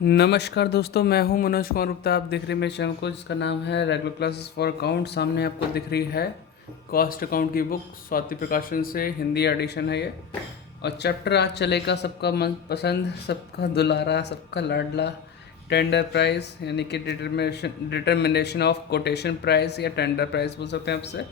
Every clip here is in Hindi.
नमस्कार दोस्तों, मैं हूं मनोज कुमार गुप्ता। आप देख रहे हैं मेरे चैनल को जिसका नाम है रेगुलर क्लासेस फॉर अकाउंट। सामने आपको दिख रही है कॉस्ट अकाउंट की बुक, स्वाति प्रकाशन से, हिंदी एडिशन है ये। और चैप्टर आज चलेगा सबका मनपसंद, सबका दुलारा, सबका लाडला, टेंडर प्राइस, यानी कि डिटर्मिनेशन ऑफ कोटेशन प्राइस या टेंडर प्राइस बोल सकते हैं आपसे।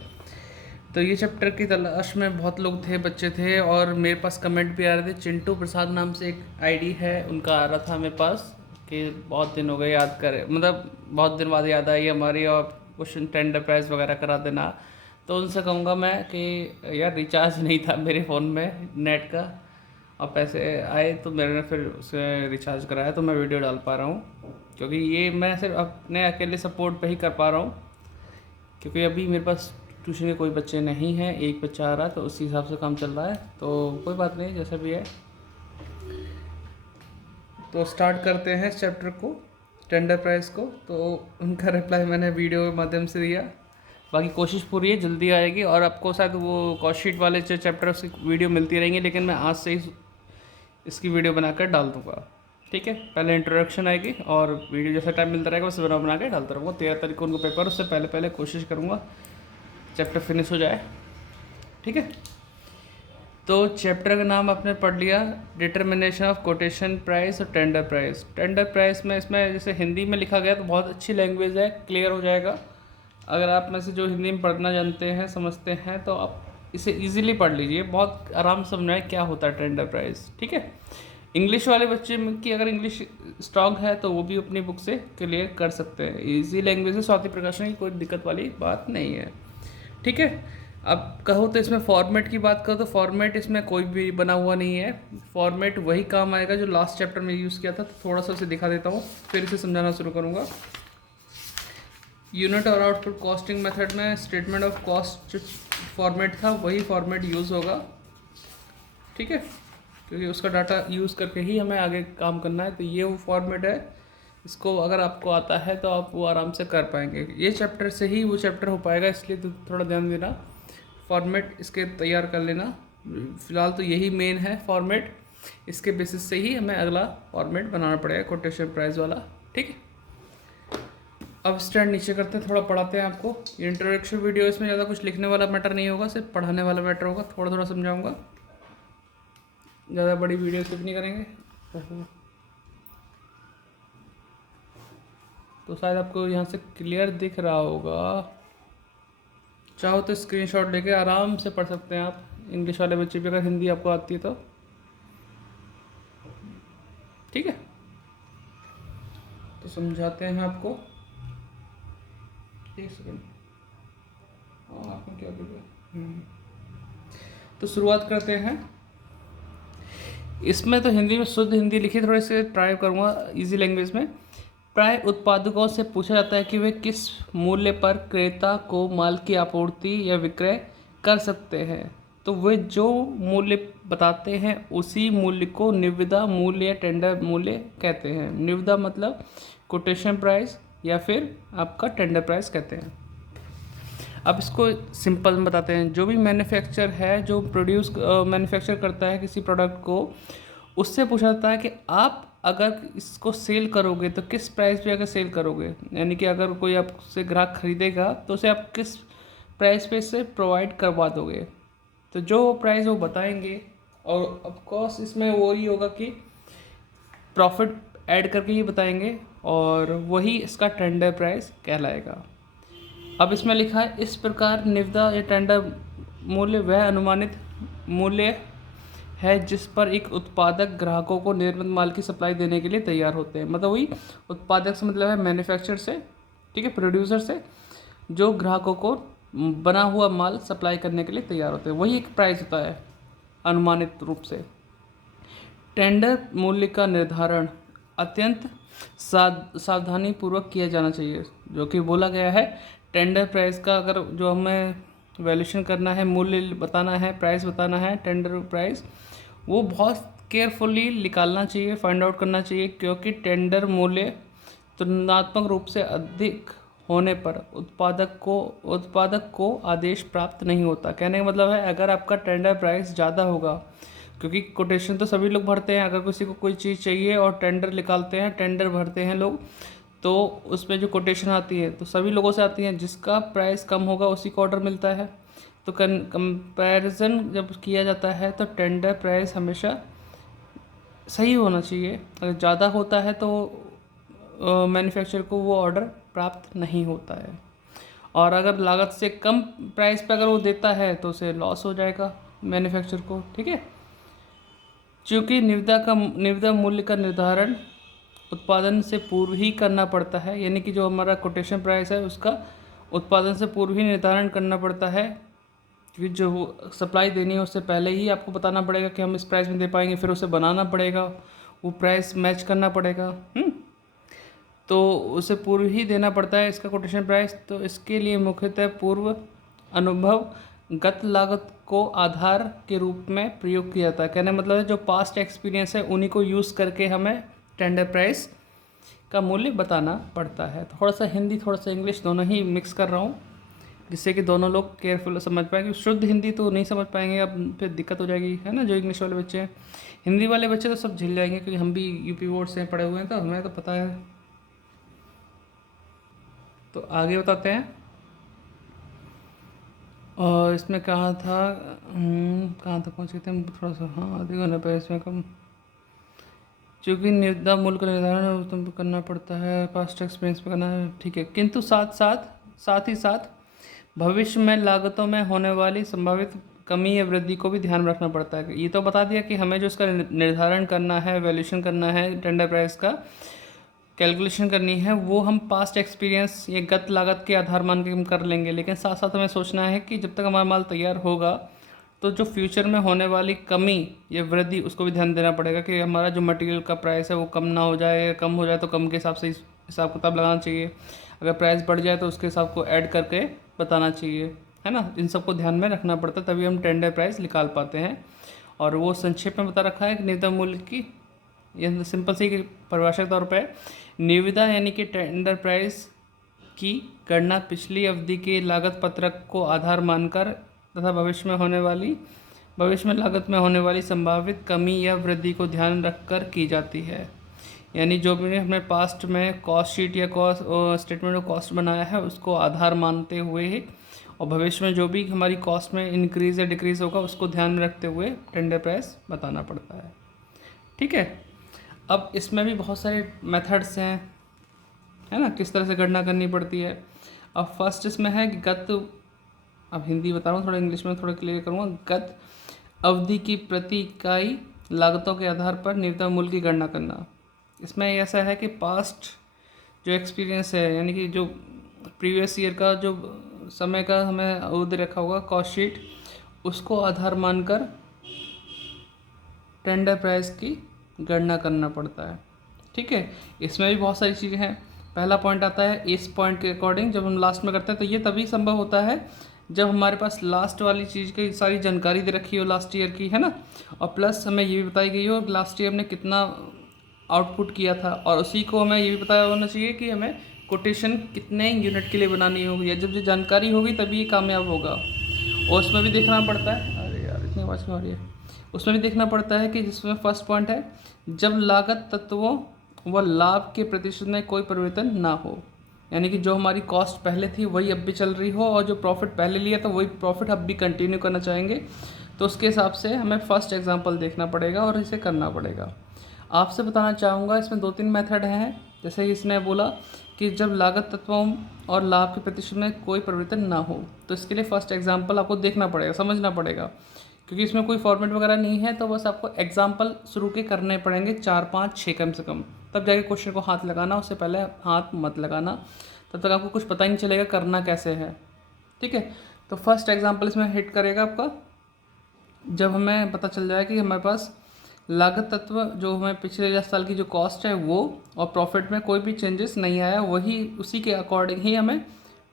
तो ये चैप्टर की तलाश में बहुत लोग थे, बच्चे थे, और मेरे पास कमेंट भी आ रहे थे। चिंटू प्रसाद नाम से एक आईडी है, उनका आ रहा था मेरे पास कि बहुत दिन हो गए, याद करे, मतलब बहुत दिन बाद याद आई हमारी, और क्वेश्चन टेंडर प्राइस वगैरह करा देना। तो उनसे कहूँगा मैं कि यार रिचार्ज नहीं था मेरे फ़ोन में नेट का, और पैसे आए तो मैंने फिर उसे रिचार्ज कराया, तो मैं वीडियो डाल पा रहा हूँ। क्योंकि ये मैं सिर्फ अपने अकेले सपोर्ट पे ही कर पा रहा हूँ, क्योंकि अभी मेरे पास ट्यूशन के कोई बच्चे नहीं हैं, एक बच्चा आ रहा है, तो उसी हिसाब से काम चल रहा है। तो कोई बात नहीं, जैसा भी है। तो स्टार्ट करते हैं इस चैप्टर को, टेंडर प्राइस को। तो उनका रिप्लाई मैंने वीडियो के माध्यम से दिया। बाकी कोशिश पूरी है, जल्दी आएगी, और आपको शायद वो कॉस्ट शीट वाले जो चैप्टर उसकी वीडियो मिलती रहेंगी, लेकिन मैं आज से ही इसकी वीडियो बनाकर डाल दूँगा। ठीक है, पहले इंट्रोडक्शन आएगी, और वीडियो जैसा टाइम मिलता रहेगा वैसे बना के डालता रहूँगा। 13 तारीख को उनको पेपर, उससे पहले पहले कोशिश करूँगा चैप्टर फिनिश हो जाए। ठीक है, तो चैप्टर का नाम आपने पढ़ लिया, डिटर्मिनेशन ऑफ कोटेशन प्राइस और टेंडर प्राइस। टेंडर प्राइस में इसमें जैसे हिंदी में लिखा गया तो बहुत अच्छी लैंग्वेज है, क्लियर हो जाएगा। अगर आप में से जो हिंदी में पढ़ना जानते हैं, समझते हैं, तो आप इसे इजीली पढ़ लीजिए, बहुत आराम से समझ क्या होता है टेंडर प्राइस। ठीक है, इंग्लिश वाले बच्चे की अगर इंग्लिश स्ट्रॉन्ग है तो वो भी अपनी बुक से क्लियर कर सकते हैं। ईजी लैंग्वेज है, स्वाति प्रकाशन की कोई दिक्कत वाली बात नहीं है। ठीक है, अब कहो तो इसमें फॉर्मेट की बात करो तो फॉर्मेट इसमें कोई भी बना हुआ नहीं है। फॉर्मेट वही काम आएगा जो लास्ट चैप्टर में यूज़ किया था। तो थोड़ा सा उसे दिखा देता हूँ, फिर इसे समझाना शुरू करूँगा। यूनिट और आउटपुट कॉस्टिंग मेथड में स्टेटमेंट ऑफ कॉस्ट जो फॉर्मेट था वही फॉर्मेट यूज़ होगा। ठीक है, क्योंकि उसका डाटा यूज़ करके ही हमें आगे काम करना है। तो ये वो फॉर्मेट है, इसको अगर आपको आता है तो आप वो आराम से कर पाएंगे। ये चैप्टर से ही वो चैप्टर हो पाएगा, इसलिए तो थोड़ा ध्यान देना, फॉर्मेट इसके तैयार कर लेना। फ़िलहाल तो यही मेन है फॉर्मेट, इसके बेसिस से ही हमें अगला फॉर्मेट बनाना पड़ेगा कोटेशन प्राइस वाला। ठीक है, अब स्टैंड नीचे करते हैं, थोड़ा पढ़ाते हैं आपको। इंट्रोडक्शन वीडियो, इसमें ज़्यादा कुछ लिखने वाला मैटर नहीं होगा, सिर्फ पढ़ाने वाला मैटर होगा, थोड़ा थोड़ा समझाऊंगा, ज़्यादा बड़ी वीडियो क्लिप नहीं करेंगे। तो शायद आपको यहाँ से क्लियर दिख रहा होगा, चाहो तो स्क्रीनशॉट लेके आराम से पढ़ सकते हैं आप, इंग्लिश वाले बच्चे भी, अगर हिंदी आपको आती है तो। ठीक है, तो समझाते हैं आपको। एक सेकेंड, हाँ आपने क्या किया। तो शुरुआत करते हैं। इसमें तो हिंदी में शुद्ध हिंदी लिखी, थोड़े से ट्राई करूँगा इजी लैंग्वेज में। प्राय उत्पादकों से पूछा जाता है कि वे किस मूल्य पर क्रेता को माल की आपूर्ति या विक्रय कर सकते हैं। तो वे जो मूल्य बताते हैं उसी मूल्य को निविदा मूल्य या टेंडर मूल्य कहते हैं। निविदा मतलब कोटेशन प्राइस या फिर आपका टेंडर प्राइस कहते हैं। अब इसको सिंपल में बताते हैं। जो भी मैन्युफैक्चर है, जो प्रोड्यूस मैन्युफैक्चर करता है किसी प्रोडक्ट को, उससे पूछा जाता है कि आप अगर इसको सेल करोगे तो किस प्राइस पे अगर सेल करोगे, यानी कि अगर कोई आपसे ग्राहक खरीदेगा तो उसे आप किस प्राइस पे से प्रोवाइड करवा दोगे। तो जो प्राइस वो बताएंगे, और ऑफ कोर्स इसमें वो ही होगा कि प्रॉफिट ऐड करके ही बताएंगे, और वही इसका टेंडर प्राइस कहलाएगा। अब इसमें लिखा है, इस प्रकार निविदा या टेंडर मूल्य वह अनुमानित मूल्य है जिस पर एक उत्पादक ग्राहकों को निर्मित माल की सप्लाई देने के लिए तैयार होते हैं। मतलब वही उत्पादक से मतलब है मैन्युफैक्चर से, ठीक है, प्रोड्यूसर से, जो ग्राहकों को बना हुआ माल सप्लाई करने के लिए तैयार होते हैं, वही एक प्राइस होता है अनुमानित रूप से। टेंडर मूल्य का निर्धारण अत्यंत सावधानी पूर्वक किया जाना चाहिए। जो कि बोला गया है, टेंडर प्राइस का अगर जो हमें वैल्यूशन करना है, मूल्य बताना है, प्राइस बताना है, टेंडर प्राइस, वो बहुत केयरफुली निकालना चाहिए, फाइंड आउट करना चाहिए। क्योंकि टेंडर मूल्य तुलनात्मक रूप से अधिक होने पर उत्पादक को आदेश प्राप्त नहीं होता। कहने का मतलब है, अगर आपका टेंडर प्राइस ज़्यादा होगा क्योंकि कोटेशन तो सभी लोग भरते हैं। अगर किसी को कोई चीज़ चाहिए और टेंडर निकालते हैं, टेंडर भरते हैं लोग, तो उसमें जो कोटेशन आती है तो सभी लोगों से आती है, जिसका प्राइस कम होगा उसी को ऑर्डर मिलता है। तो कंपैरिजन जब किया जाता है तो टेंडर प्राइस हमेशा सही होना चाहिए। अगर ज़्यादा होता है तो मैन्युफैक्चरर को वो ऑर्डर प्राप्त नहीं होता है, और अगर लागत से कम प्राइस पे अगर वो देता है तो उसे लॉस हो जाएगा मैन्युफैक्चरर को। ठीक है, क्योंकि निविदा मूल्य का निर्धारण उत्पादन से पूर्व ही करना पड़ता है, यानी कि जो हमारा कोटेशन प्राइस है उसका उत्पादन से पूर्व ही निर्धारण करना पड़ता है। क्योंकि जो सप्लाई देनी है उससे पहले ही आपको बताना पड़ेगा कि हम इस प्राइस में दे पाएंगे, फिर उसे बनाना पड़ेगा, वो प्राइस मैच करना पड़ेगा। तो उसे पूर्व ही देना पड़ता है इसका कोटेशन प्राइस। तो इसके लिए मुख्यतः पूर्व अनुभवगत लागत को आधार के रूप में प्रयोग किया जाता है। कहने मतलब है जो पास्ट एक्सपीरियंस है उन्हीं को यूज़ करके हमें टेंडर प्राइस का मूल्य बताना पड़ता है। थोड़ा सा हिंदी थोड़ा सा इंग्लिश दोनों ही मिक्स कर रहा हूँ, जिससे कि दोनों लोग केयरफुल समझ पाएंगे। शुद्ध हिंदी तो नहीं समझ पाएंगे, अब फिर दिक्कत हो जाएगी, है ना। जो इंग्लिश वाले बच्चे हैं, हिंदी वाले बच्चे तो सब झेल जाएंगे, क्योंकि हम भी यूपी बोर्ड से पढ़े हुए हैं तो हमें तो पता है। तो आगे बताते हैं। और इसमें कहा था कहाँ तक पहुँचे थे हम, थोड़ा सा हाँ अधिक होने पर इसमें कम, चूँकि निर्धा मूल्य का निर्धारण तुम करना पड़ता है, पास्ट एक्सपीरियंस पे करना है, ठीक है। किंतु साथ ही साथ भविष्य में लागतों में होने वाली संभावित कमी या वृद्धि को भी ध्यान में रखना पड़ता है। ये तो बता दिया कि हमें जो इसका निर्धारण करना है, वैल्यूएशन करना है, टेंडर प्राइस का कैलकुलेशन करनी है, वो हम पास्ट एक्सपीरियंस या गत लागत के आधार मान के हम कर लेंगे। लेकिन साथ साथ हमें सोचना है कि जब तक हमारा माल तैयार होगा तो जो फ्यूचर में होने वाली कमी या वृद्धि उसको भी ध्यान देना पड़ेगा, कि हमारा जो मटेरियल का प्राइस है वो कम ना हो जाए, या कम हो जाए तो कम के हिसाब से हिसाब किताब लगाना चाहिए। अगर प्राइस बढ़ जाए तो उसके हिसाब को ऐड करके बताना चाहिए, है ना। इन सबको ध्यान में रखना पड़ता है, तभी हम टेंडर प्राइस निकाल पाते हैं। और वो संक्षेप में बता रखा है कि निविदा मूल्य की, यह सिंपल सी परिभाषा के तौर पर निविदा यानी कि टेंडर प्राइस की गणना पिछली अवधि के लागत पत्रक को आधार मानकर तथा भविष्य में लागत में होने वाली संभावित कमी या वृद्धि को ध्यान रखकर की जाती है। यानी जो भी हमने पास्ट में कॉस्ट शीट या कॉस्ट स्टेटमेंट ऑफ कॉस्ट बनाया है उसको आधार मानते हुए ही, और भविष्य में जो भी हमारी कॉस्ट में इंक्रीज़ या डिक्रीज़ होगा उसको ध्यान में रखते हुए टेंडर प्राइस बताना पड़ता है। ठीक है, अब इसमें भी बहुत सारे मेथड्स हैं, है ना, किस तरह से गणना करनी पड़ती है। अब फर्स्ट इसमें है कि अब हिंदी बता रहा हूँ, थोड़ा इंग्लिश में थोड़ा क्लियर करूँगा। गत अवधि की प्रति इकाई लागतों के आधार पर निविदा मूल्य की गणना करना। इसमें ऐसा है कि पास्ट जो एक्सपीरियंस है, यानी कि जो प्रीवियस ईयर का जो समय का हमें अवधि रखा होगा कॉस्ट शीट, उसको आधार मानकर टेंडर प्राइस की गणना करना पड़ता है। ठीक है, इसमें भी बहुत सारी चीज़ें हैं। पहला पॉइंट आता है इस पॉइंट के अकॉर्डिंग, जब हम लास्ट में करते हैं तो ये तभी संभव होता है जब हमारे पास लास्ट वाली चीज़ की सारी जानकारी दे रखी हो लास्ट ईयर की, है ना, और प्लस हमें ये भी बताई गई हो लास्ट ईयर हमने कितना आउटपुट किया था, और उसी को हमें ये भी पता होना चाहिए कि हमें कोटेशन कितने यूनिट के लिए बनानी होगी। जब ये जानकारी होगी तभी ये कामयाब होगा। और उसमें भी देखना पड़ता है, अरे यार इतनी आवाज़ क्यों आ रही है, उसमें भी देखना पड़ता है कि जिसमें फर्स्ट पॉइंट है जब लागत तत्वों व लाभ के प्रतिशत में कोई परिवर्तन ना हो, यानी कि जो हमारी कॉस्ट पहले थी वही अब भी चल रही हो, और जो प्रॉफिट पहले लिया था वही प्रॉफिट अब भी कंटिन्यू करना चाहेंगे, तो उसके हिसाब से हमें फर्स्ट एग्जांपल देखना पड़ेगा और इसे करना पड़ेगा। आपसे बताना चाहूँगा इसमें 2-3 मेथड हैं। जैसे इसने बोला कि जब लागत तत्वों और लाभ के प्रतिशत में कोई परिवर्तन ना हो, तो इसके लिए फर्स्ट एग्जाम्पल आपको देखना पड़ेगा, समझना पड़ेगा, क्योंकि इसमें कोई फॉर्मेट वगैरह नहीं है। तो बस आपको एग्जाम्पल शुरू के करने पड़ेंगे 4, 5, 6 कम से कम, तब जाके क्वेश्चन को हाथ लगाना, उससे पहले हाथ मत लगाना, तब तक आपको कुछ पता ही नहीं चलेगा करना कैसे है। ठीक है, तो फर्स्ट एग्जाम्पल इसमें हिट करेगा आपका जब हमें पता चल जाए कि हमारे पास लागत तत्व जो हमें पिछले 10 साल की जो कॉस्ट है वो, और प्रॉफिट में कोई भी चेंजेस नहीं आया, वही उसी के अकॉर्डिंग ही हमें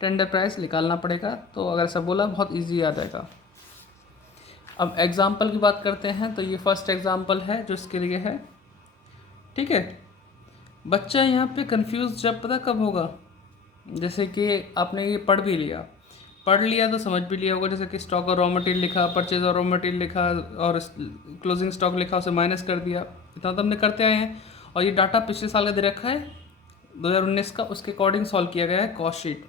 टेंडर प्राइस निकालना पड़ेगा। तो अगर ऐसा बोला बहुत ईजी आ जाएगा। अब एग्जाम्पल की बात करते हैं, तो ये फर्स्ट एग्जाम्पल है जो इसके लिए है। ठीक है, बच्चा यहाँ पे कंफ्यूज जब पता कब होगा, जैसे कि आपने ये पढ़ भी लिया पढ़ लिया तो समझ भी लिया होगा, जैसे कि स्टॉक और रॉ मटेरियल लिखा, परचेज और रॉ मटेरियल लिखा और क्लोजिंग स्टॉक लिखा, उसे माइनस कर दिया, इतना तो हमने करते आए हैं। और ये डाटा पिछले साल का दे रखा है 2019 का, उसके अकॉर्डिंग सॉल्व किया गया है कॉस्ट शीट।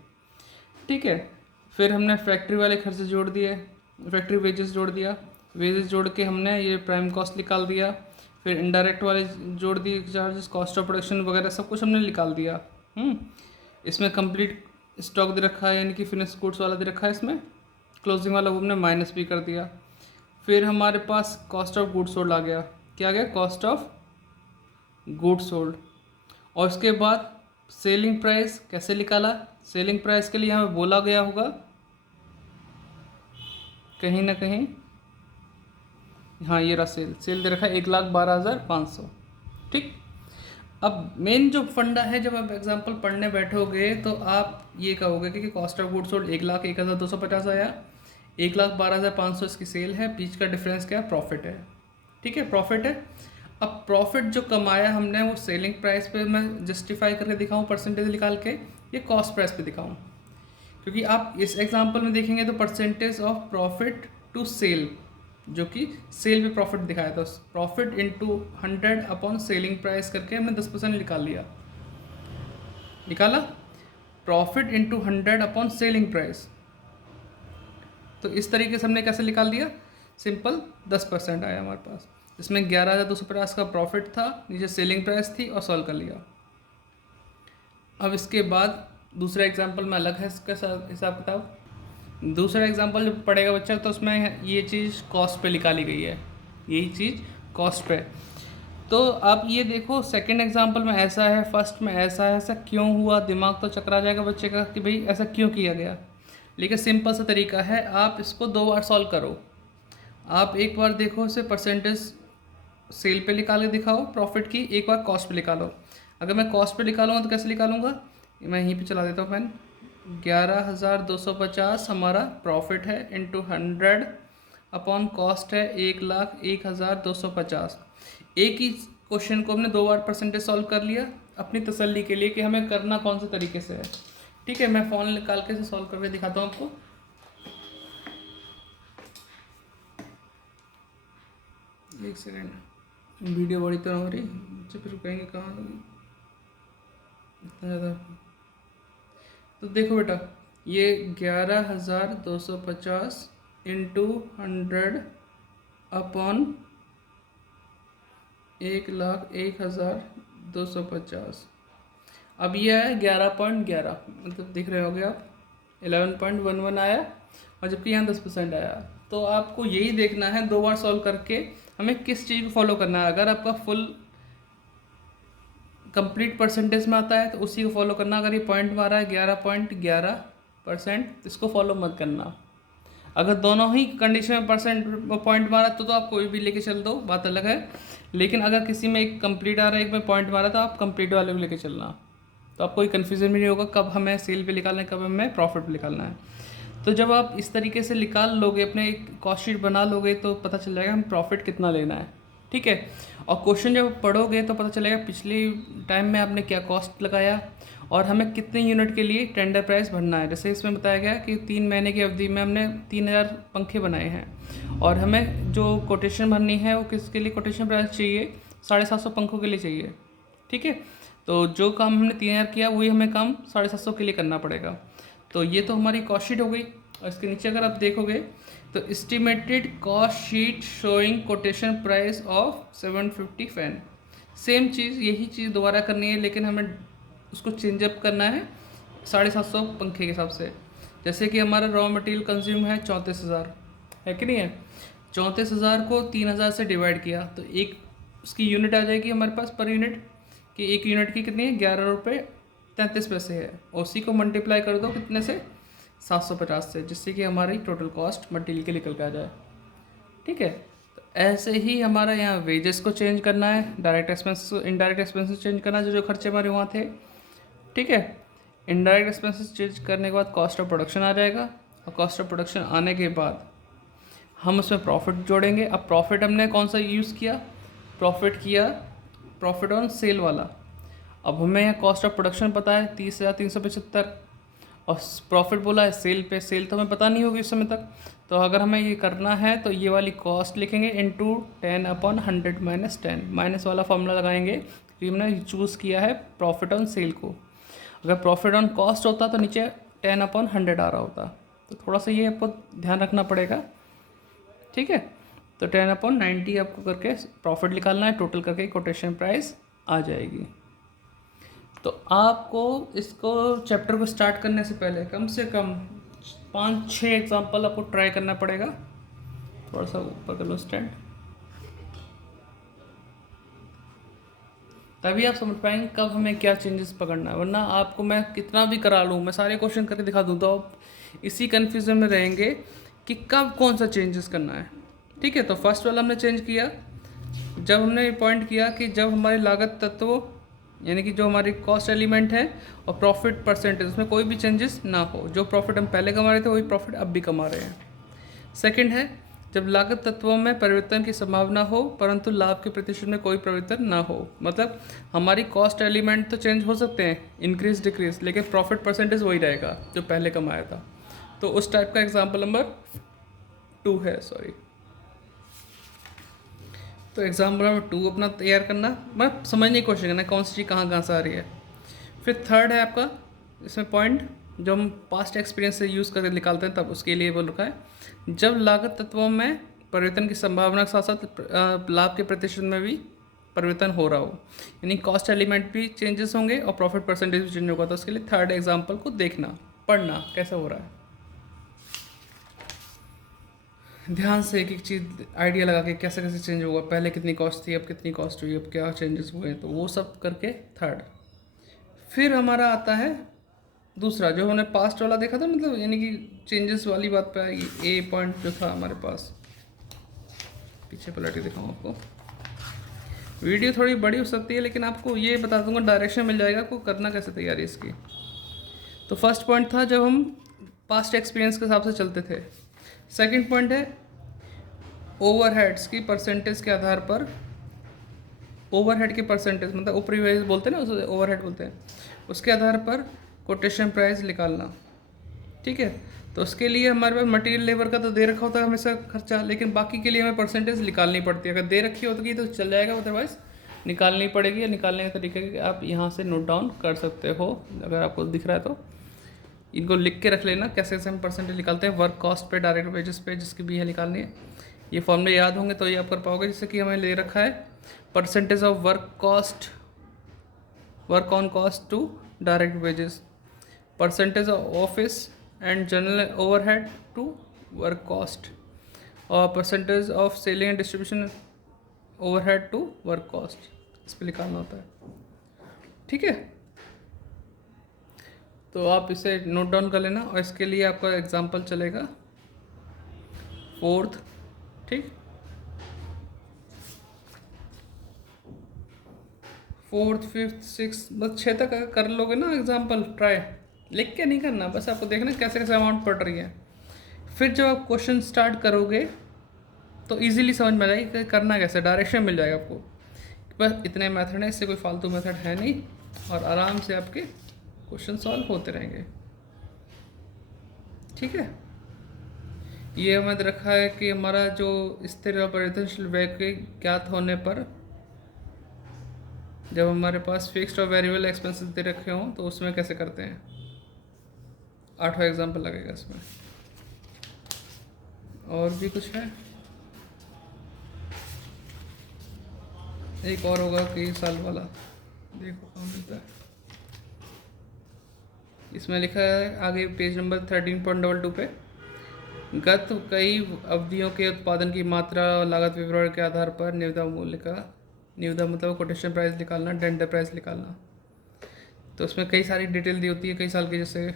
ठीक है, फिर हमने फैक्ट्री वाले खर्चे जोड़ दिए, फैक्ट्री वेजेस जोड़ दिया, वेजेस जोड़ के हमने ये प्राइम कॉस्ट निकाल दिया, फिर इनडायरेक्ट वाले जोड़ दिए चार्जेस, कॉस्ट ऑफ प्रोडक्शन वगैरह सब कुछ हमने निकाल दिया। इसमें कंप्लीट स्टॉक दे रखा है, यानी कि फिनिश गुड्स वाला दे रखा है, इसमें क्लोजिंग वाला वो हमने माइनस भी कर दिया। फिर हमारे पास कॉस्ट ऑफ गुड्स सोल्ड आ गया, क्या आ गया, कॉस्ट ऑफ गुड्स सोल्ड। और उसके बाद सेलिंग प्राइस कैसे निकाला, सेलिंग प्राइस के लिए हमें बोला गया होगा कहीं ना कहीं, हाँ ये रहा सेल दे रखा है 1,12,500। ठीक, अब मेन जो फंडा है, जब आप एग्जांपल पढ़ने बैठोगे तो आप ये कहोगे कि कॉस्ट ऑफ गुड्स सोल्ड 1,01,250 आया, 1,12,500 इसकी सेल है, बीच का डिफरेंस क्या है, प्रॉफिट है। ठीक है, प्रॉफिट है। अब प्रॉफिट जो कमाया हमने वो सेलिंग प्राइस पे मैं जस्टिफाई करके दिखाऊं परसेंटेज निकाल के, ये कॉस्ट प्राइस पे दिखाऊं, क्योंकि आप इस एग्जांपल में देखेंगे तो percentage of profit to sale, जो कि सेल पे प्रॉफिट दिखाया था, profit into 100 upon selling price करके हमने 10% निकाला profit into 100 upon selling price. तो इस तरीके से हमने कैसे निकाल दिया, सिंपल 10% आया हमारे पास, इसमें 11,250 का प्रॉफिट था, नीचे सेलिंग प्राइस थी और सॉल्व कर लिया। अब इसके बाद दूसरा एग्जांपल में अलग है इसका हिसाब किताब। दूसरा एग्जांपल जब पढ़ेगा बच्चा तो उसमें ये चीज़ कॉस्ट पे निकाली गई है, यही चीज़ कॉस्ट पे। तो आप ये देखो सेकंड एग्जांपल में ऐसा है, फर्स्ट में ऐसा है, ऐसा क्यों हुआ, दिमाग तो चकरा जाएगा बच्चे का कि भाई ऐसा क्यों किया गया। लेकिन सिंपल सा तरीका है, आप इसको 2 बार सॉल्व करो। आप एक बार देखो इसे परसेंटेज सेल पे निकाल के दिखाओ प्रॉफिट की, एक बार कॉस्ट पे निकालो। अगर मैं कॉस्ट पे निकालूंगा तो कैसे निकालूंगा, मैं यहीं पे चला देता हूँ पेन। 11,250 हमारा प्रॉफिट है इंटू 100 अपॉन कॉस्ट है 1,01,250। एक ही क्वेश्चन को हमने 2 बार परसेंटेज सॉल्व कर लिया अपनी तसल्ली के लिए कि हमें करना कौन से तरीके से है। ठीक है, मैं फ़ोन निकाल के सॉल्व करके दिखाता हूँ आपको। एक सेकेंड, वीडियो बड़ी तरह हो रही, बच्चे फिर कहेंगे कहाँ इतना ज़्यादा। तो देखो बेटा, ये 11,250 इंटू 100 अपॉन 1,01,250। अब ये है 11.11, मतलब दिख रहे होगे आप 11.11 आया, और जबकि यहाँ 10% आया। तो आपको यही देखना है 2 बार सॉल्व करके हमें किस चीज़ को फॉलो करना है। अगर आपका फुल कंप्लीट परसेंटेज में आता है तो उसी को फॉलो करना। अगर ये पॉइंट मारा है 11.11%, तो इसको फॉलो मत करना। अगर दोनों ही कंडीशन में पॉइंट मारा तो आप कोई भी लेके चल दो, बात अलग है। लेकिन अगर किसी में एक कंप्लीट आ रहा है, एक में पॉइंट मारा, तो आप कंप्लीट वाले को लेके चलना, तो आपको कोई कन्फ्यूज़न भी नहीं होगा कब हमें सेल पे निकालना है, कब हमें प्रॉफिट पे निकालना है। तो जब आप इस तरीके से निकाल लोगे, अपने एक कॉस्ट शीट बना लोगे, तो पता चल जाएगा हम प्रॉफिट कितना लेना है। ठीक है, और क्वेश्चन जब पढ़ोगे तो पता चलेगा पिछले टाइम में आपने क्या कॉस्ट लगाया और हमें कितने यूनिट के लिए टेंडर प्राइस भरना है। जैसे इसमें बताया गया कि 3 महीने की अवधि में हमने 3,000 पंखे बनाए हैं और हमें जो कोटेशन भरनी है वो किसके लिए कोटेशन प्राइस चाहिए, 750 पंखों के लिए चाहिए। ठीक है, तो जो काम हमने 3,000 किया वही हमें काम 750 के लिए करना पड़ेगा। तो ये तो हमारी कॉस्ट शीट हो गई। और इसके नीचे अगर आप देखोगे तो estimated cost sheet showing quotation price of 750 fan. Same चीज़, यही चीज़ दोबारा करनी है, लेकिन हमें उसको चेंजअप करना है 750 पंखे के हिसाब से। जैसे कि हमारा रॉ मटेरियल कंज्यूम है 34,000, है कि नहीं है। 34,000 को 3,000 से डिवाइड किया तो एक उसकी यूनिट आ जाएगी हमारे पास पर यूनिट, कि एक यूनिट की कितनी है, 11.33 रुपये है। और उसी को मल्टीप्लाई कर दो कितने से, 750 से, जिससे कि हमारी टोटल कॉस्ट मटेरियल के निकल के आ जाए। ठीक है, तो ऐसे ही हमारा यहाँ वेजेस को चेंज करना है, direct expense indirect expenses change करना है, जो खर्चे हमारे वहाँ थे। ठीक है, इनडायरेक्ट एक्सपेंसेस चेंज करने के बाद कॉस्ट ऑफ प्रोडक्शन आ जाएगा, और कॉस्ट ऑफ प्रोडक्शन आने के बाद हम उसमें प्रॉफिट जोड़ेंगे। अब प्रॉफिट हमने कौन सा यूज़ किया, प्रॉफिट ऑन सेल वाला। अब हमें यहाँ कॉस्ट ऑफ प्रोडक्शन पता है 30,375, और प्रॉफिट बोला है सेल पे, सेल तो हमें पता नहीं होगी इस समय तक। तो अगर हमें ये करना है तो ये वाली कॉस्ट लिखेंगे इंटू 10/100 माइनस 10, माइनस वाला फॉर्मूला लगाएंगे क्योंकि हमने चूज़ किया है प्रॉफिट ऑन सेल को। अगर प्रॉफिट ऑन कॉस्ट होता तो नीचे 10/100 आ रहा होता। तो थोड़ा सा ये आपको ध्यान रखना पड़ेगा, ठीक है। तो 10/90 आपको करके प्रॉफिट निकालना है, टोटल करके कोटेशन प्राइस आ जाएगी। तो आपको इसको चैप्टर को स्टार्ट करने से कम 5-6 एग्जाम्पल आपको ट्राई करना पड़ेगा। थोड़ा सा ऊपर कर लो स्टैंड, तभी आप समझ पाएंगे कब हमें क्या चेंजेस पकड़ना है। वरना आपको मैं कितना भी करा लूँ, मैं सारे क्वेश्चन करके दिखा दूँ तो आप इसी कन्फ्यूजन में रहेंगे कि कब कौन सा चेंजेस करना है, ठीक है। तो फर्स्ट वाला हमने चेंज किया जब हमने पॉइंट किया कि जब हमारी लागत तत्व यानी कि जो हमारी कॉस्ट एलिमेंट है और प्रॉफिट परसेंटेज उसमें कोई भी चेंजेस ना हो। जो प्रॉफिट हम पहले कमा रहे थे वही प्रॉफिट अब भी कमा रहे हैं। सेकंड है जब लागत तत्वों में परिवर्तन की संभावना हो परंतु लाभ के प्रतिशत में कोई परिवर्तन ना हो। मतलब हमारी कॉस्ट एलिमेंट तो चेंज हो सकते हैं, इंक्रीज डिक्रीज, लेकिन प्रॉफिट परसेंटेज वही रहेगा जो पहले कमाया था। तो उस टाइप का एग्जाम्पल नंबर 2 है, सॉरी। तो एग्जाम्पल नंबर 2 अपना तैयार करना, मतलब समझने की कोशिश करना कौन सी चीज़ कहाँ से आ रही है। फिर थर्ड है आपका इसमें पॉइंट जो हम पास्ट एक्सपीरियंस से यूज़ करके निकालते हैं, तब उसके लिए बोल रखा है जब लागत तत्वों में परिवर्तन की संभावना के साथ साथ लाभ के प्रतिशत में भी परिवर्तन हो रहा हो, यानी कॉस्ट एलिमेंट भी चेंजेस होंगे और प्रॉफिट परसेंटेज भी चेंज होगा। तो उसके लिए थर्ड एग्जाम्पल को देखना, पढ़ना कैसा हो रहा है, ध्यान से एक एक चीज़ आइडिया लगा के कैसे कैसे चेंज होगा, पहले कितनी कॉस्ट थी अब कितनी कॉस्ट हुई, अब क्या चेंजेस हुए, तो वो सब करके थर्ड। फिर हमारा आता है दूसरा जो हमने पास्ट वाला देखा था, मतलब यानी कि चेंजेस वाली बात पे आएगी। ए पॉइंट जो था हमारे पास, पीछे पलट के दिखाऊँ आपको, वीडियो थोड़ी बड़ी हो सकती है लेकिन आपको ये बता दूंगा, डायरेक्शन मिल जाएगा आपको करना कैसे तैयारी इसकी। तो फर्स्ट पॉइंट था जब हम पास्ट एक्सपीरियंस के हिसाब से चलते थे। सेकंड पॉइंट है ओवरहेड्स की परसेंटेज के आधार पर, ओवरहेड की परसेंटेज मतलब ऊपरी वेज बोलते हैं ना, उसे ओवरहेड बोलते हैं, उसके आधार पर कोटेशन प्राइस निकालना, ठीक है। तो उसके लिए हमारे पास मटेरियल लेबर का तो दे रखा होता है हमेशा खर्चा, लेकिन बाकी के लिए हमें परसेंटेज निकालनी पड़ती है। अगर दे रखी होती तो चल जाएगा, अदरवाइज निकालनी पड़ेगी। या निकालने का तरीका आप यहाँ से नोट डाउन कर सकते हो, अगर आपको दिख रहा है तो इनको लिख के रख लेना कैसे कैसे हम परसेंटेज निकालते हैं वर्क कॉस्ट पे, डायरेक्ट वेजेस पे, जिसकी भी है निकालनी है। ये फॉर्मूले याद होंगे तो ये आप कर पाओगे। जैसे कि हमें ले रखा है percentage of work cost, work on cost to direct wages, percentage of office and general overhead to work cost, और percentage of selling and distribution overhead to work cost, इस पर निकालना होता है, ठीक है। तो आप इसे नोट डाउन कर लेना। और इसके लिए आपका एग्जांपल चलेगा फोर्थ, ठीक, फोर्थ फिफ्थ सिक्स, बस 6 तक अगर कर लोगे ना एग्जांपल ट्राई, लिख के नहीं करना, बस आपको देखना कैसे कैसे अमाउंट पड़ रही है। फिर जब आप क्वेश्चन स्टार्ट करोगे तो इजीली समझ में आ जाएगी कि करना कैसे, डायरेक्शन मिल जाएगा आपको। बस इतने मेथड हैं, इससे कोई फालतू मेथड है नहीं, और आराम से आपके क्वेश्चन सॉल्व होते रहेंगे, ठीक है। ये हमें रखा है कि हमारा जो स्थिर और परिवर्तनशील व्यय के ज्ञात होने पर जब हमारे पास फिक्स्ड और वेरिएबल एक्सपेंसेस दे रखे हों तो उसमें कैसे करते हैं। 8वां एग्जाम्पल लगेगा इसमें। और भी कुछ है, एक और होगा कि साल वाला, देखो कहाँ मिलता है। इसमें लिखा है आगे पेज नंबर 13.22 पे, गत कई अवधियों के उत्पादन की मात्रा और लागत विवरण के आधार पर निविदा मूल्य का, निविदा मतलब कोटेशन प्राइस निकालना, टेंडर प्राइस निकालना। तो उसमें कई सारी डिटेल दी होती है, कई साल की, जैसे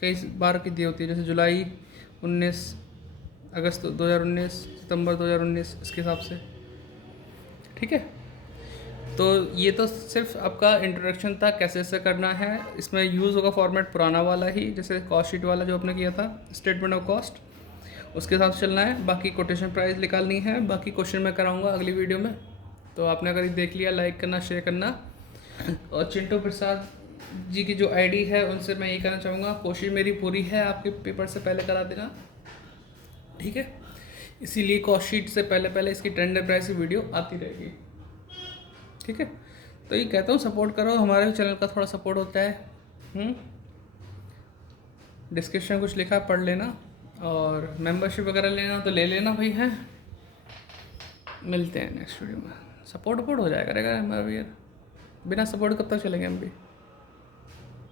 कई बार की दी होती है, जैसे जुलाई 19, अगस्त 2019, सितंबर 2019, इसके हिसाब से, ठीक है। तो ये तो सिर्फ आपका इंट्रोडक्शन था कैसे कैसे करना है। इसमें यूज़ होगा फॉर्मेट पुराना वाला ही, जैसे कॉस्ट शीट वाला जो आपने किया था, स्टेटमेंट ऑफ कॉस्ट, उसके हिसाब से चलना है। बाकी कोटेशन प्राइस निकालनी है, बाकी क्वेश्चन मैं कराऊंगा अगली वीडियो में। तो आपने अगर देख लिया, लाइक करना, शेयर करना, और चिंटू प्रसाद जी की जो आईडी है उनसे मैं ये कहना चाहूँगा, कोशिश मेरी पूरी है आपके पेपर से पहले करा देना, ठीक है। इसीलिए कॉस्ट शीट से पहले पहले इसकी टेंडर प्राइस की वीडियो आती रहेगी, ठीक है। तो ये कहता हूँ सपोर्ट करो, हमारे चैनल का थोड़ा सपोर्ट होता है। डिस्क्रिप्शन कुछ लिखा पढ़ लेना, और मेंबरशिप वगैरह लेना तो ले लेना भाई, हैं। मिलते हैं नेक्स्ट वीडियो में। सपोर्ट हो जाएगा रहेगा हमारा भी यार, बिना सपोर्ट कब तक चलेंगे हम भी।